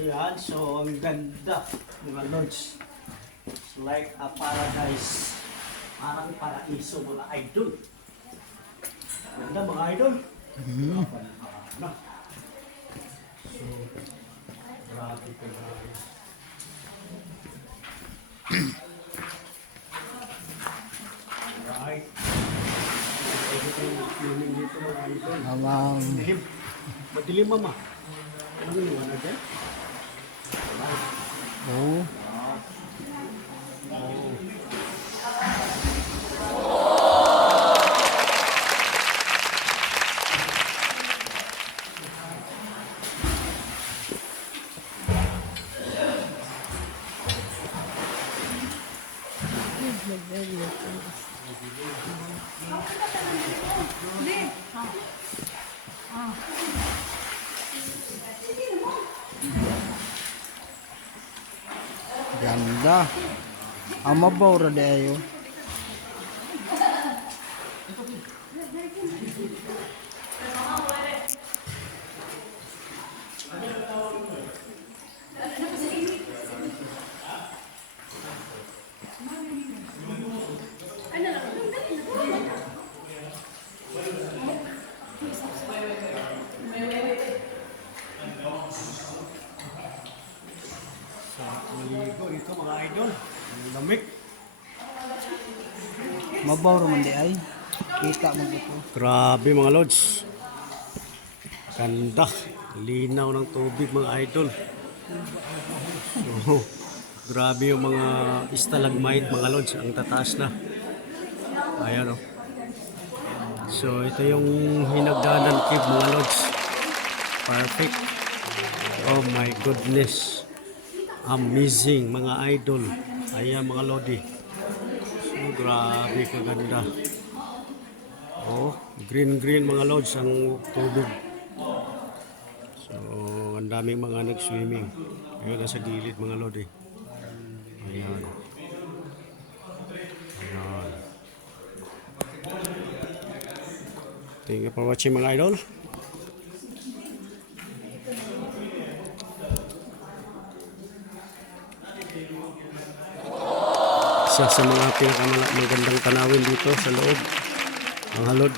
Yan, so ang ganda, mga lords. It's like a paradise. Parang paraiso, mga idol. Ganda, mga idol. Ano? So, grabe ko na. Right. Feeling dito, mga idol. Madilim. Madilim, mama. Ano yung ano dyan? Oh. Ganda. Ang mabaw ra di ayo. Ligo ito, mga idol. Ang lamig. Mabaw ra man di ay. Kita mo dito. Grabe, mga lords. Ganda. Linaw ng tubig, mga idol. So, grabe yung mga stalagmite, mga lords. Ang tataas na. Ayan, o. So, ito yung Hinagdanan Cave, mga lords. Perfect. Oh my goodness. Amazing, mga idol. Ayan, mga lodi. So, grabe kaganda. Oh, green mga lords ang tubig. So, ang daming mga nag-swimming. Ayun, nasa gilid, mga lodi. Ayan. Ayan. Thank you for watching, mga idol. Isa sa mga pinakamagandang tanawin dito sa loob, ang halod.